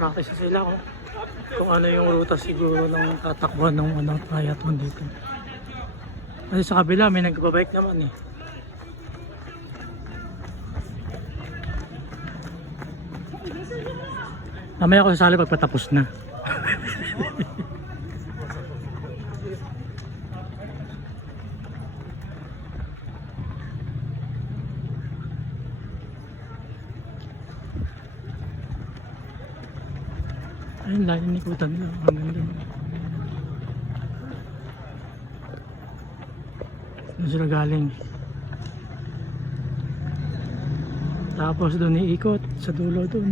Practice sila kung ano yung ruta siguro ng tatakbuhan ng triathlon dito. Kasi sa kabila may nagbabike naman eh. Mamaya ako sasali pagpatapos na. Ayun, layo nikutan nila. Ang ganda. Doon sila galing. Tapos doon iikot sa dulo doon.